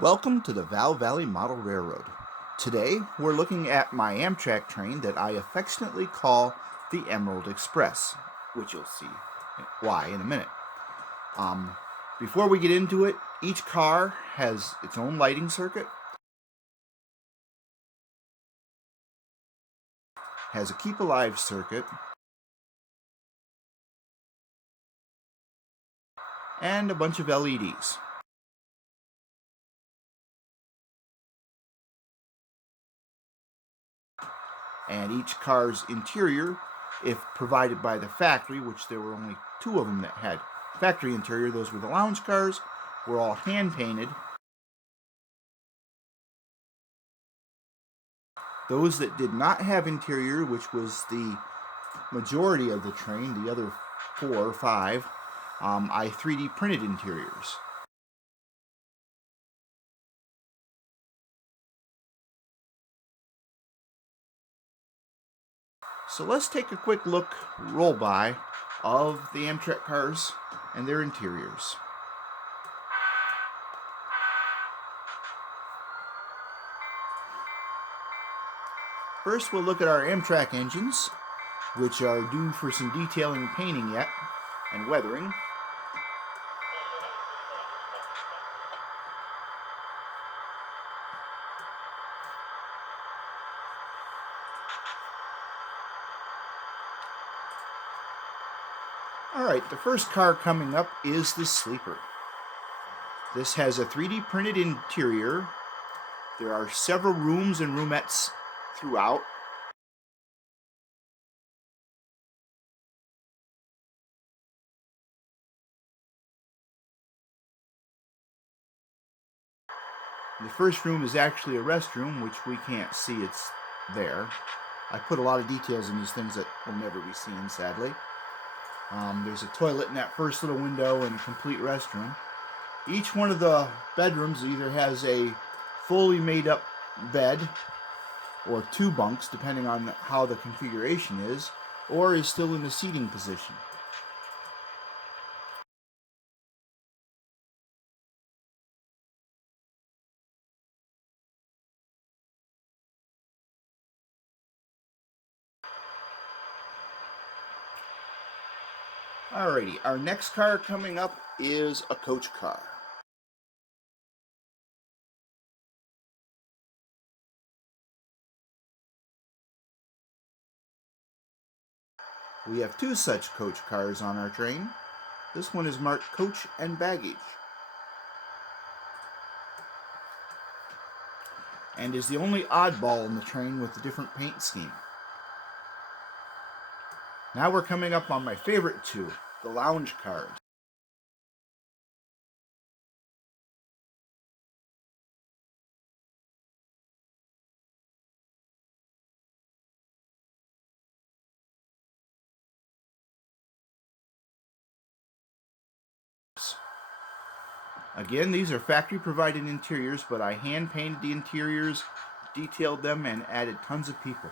Welcome to the Val Valley Model Railroad. Today, we're looking at my Amtrak train that I affectionately call the Emerald Express, which you'll see why in a minute. Before we get into it, each car has its own lighting circuit, has a keep alive circuit, and a bunch of LEDs. And each car's interior, if provided by the factory, which there were only two of them that had factory interior, those were the lounge cars, were all hand painted. Those that did not have interior, which was the majority of the train, the other 4 or 5, I 3D printed interiors. So let's take a quick look, roll by, of the Amtrak cars and their interiors. First, we'll look at our Amtrak engines, which are due for some detailing and painting yet, and weathering. Alright, the first car coming up is the Sleeper. This has a 3D printed interior. There are several rooms and roomettes throughout. The first room is actually a restroom, which we can't see, it's there. I put a lot of details in these things that will never be seen, sadly. There's a toilet in that first little window and a complete restroom. Each one of the bedrooms either has a fully made up bed or 2 bunks, depending on how the configuration is, or is still in the seating position. Alrighty, our next car coming up is a coach car. We have 2 such coach cars on our train. This one is marked Coach and Baggage, and is the only oddball in the train with a different paint scheme. Now we're coming up on my favorite 2, the lounge cars. Again, these are factory provided interiors, but I hand painted the interiors, detailed them, and added tons of people.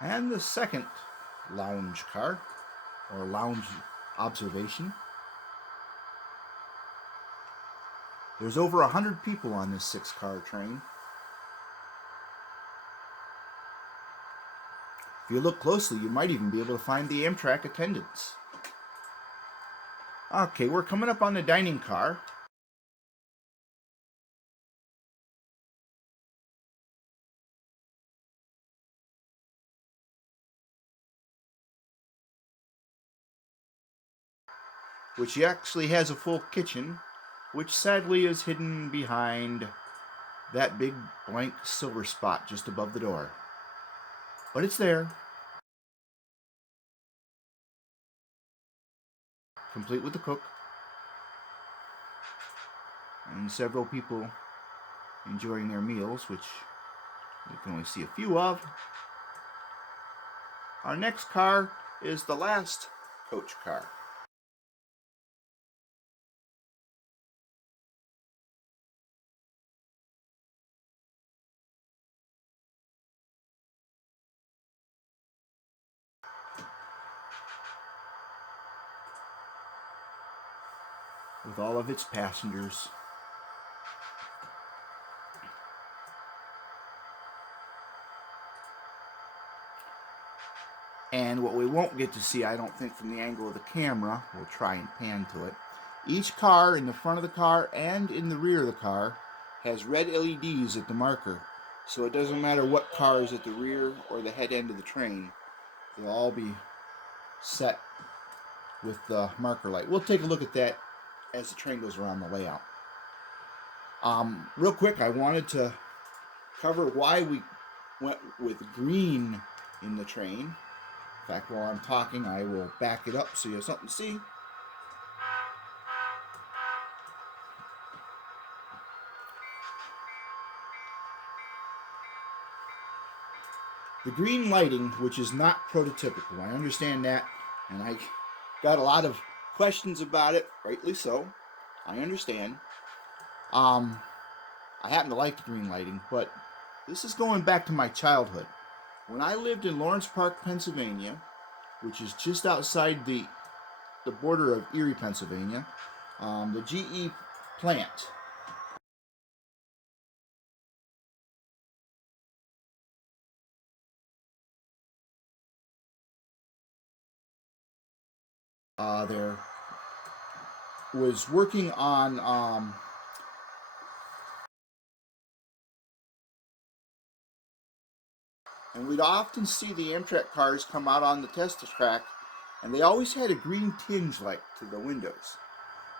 And the second lounge car, or lounge observation. There's over 100 people on this 6-car train. If you look closely, you might even be able to find the Amtrak attendants. Okay, we're coming up on the dining car. Which actually has a full kitchen, which sadly is hidden behind that big blank silver spot just above the door. But it's there, complete with the cook, and several people enjoying their meals, which you can only see a few of. Our next car is the last coach car. with all of its passengers. And what we won't get to see, I don't think, from the angle of the camera, we'll try and pan to it. Each car in the front of the car and in the rear of the car has red LEDs at the marker. So it doesn't matter what car is at the rear or the head end of the train. They'll all be set with the marker light. We'll take a look at that as the train goes around the layout. Real quick, I wanted to cover why we went with green in the train. In fact, while I'm talking, I will back it up so you have something to see. The green lighting, which is not prototypical, I understand that, and I got a lot of questions about it, rightly so. I understand. I happen to like the green lighting, but this is going back to my childhood. When I lived in Lawrence Park, Pennsylvania, which is just outside the border of Erie, Pennsylvania, the GE plant there was working on and we'd often see the Amtrak cars come out on the test track, and they always had a green tinge like to the windows.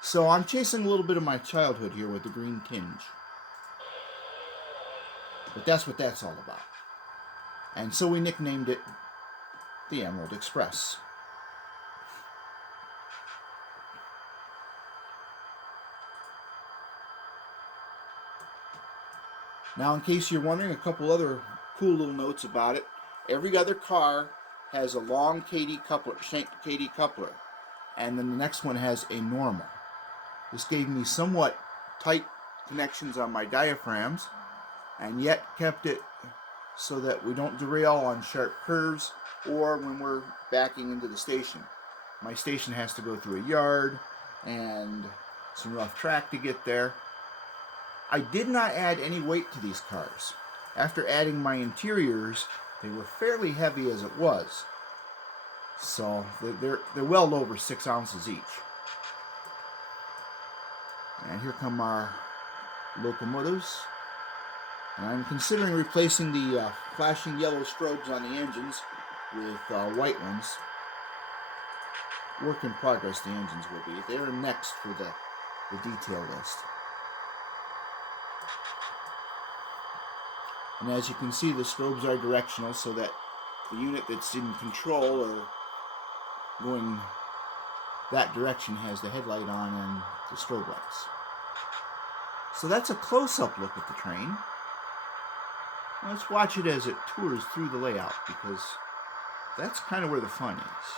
So I'm chasing a little bit of my childhood here with the green tinge. But that's what that's all about. And so we nicknamed it the Emerald Express. Now, in case you're wondering, a couple other cool little notes about it. Every other car has a long KD coupler, shanked KD coupler, and then the next one has a normal. This gave me somewhat tight connections on my diaphragms, and yet kept it so that we don't derail on sharp curves or when we're backing into the station. My station has to go through a yard and some rough track to get there. I did not add any weight to these cars. After adding my interiors, they were fairly heavy as it was. So they're well over 6 ounces each. And here come our locomotives. And I'm considering replacing the flashing yellow strobes on the engines with white ones. Work in progress, the engines will be. They're next for the detail list. And as you can see, the strobes are directional so that the unit that's in control or going that direction has the headlight on and the strobe lights. So that's a close-up look at the train. Let's watch it as it tours through the layout, because that's kind of where the fun is.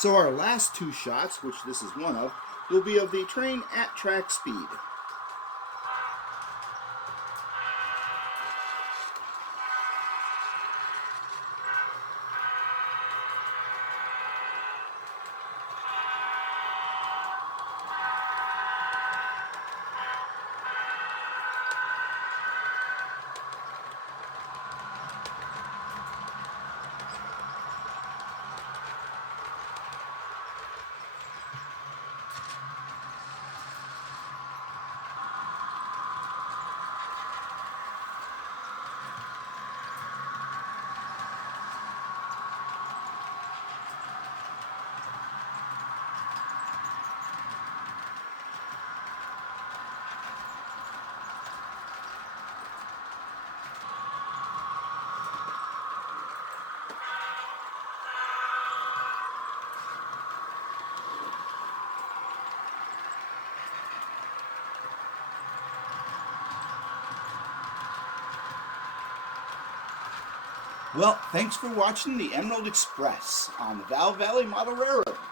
So our last two shots, which this is one of, will be of the train at track speed. Well, thanks for watching the Emerald Express on the Val Valley Model Railroad.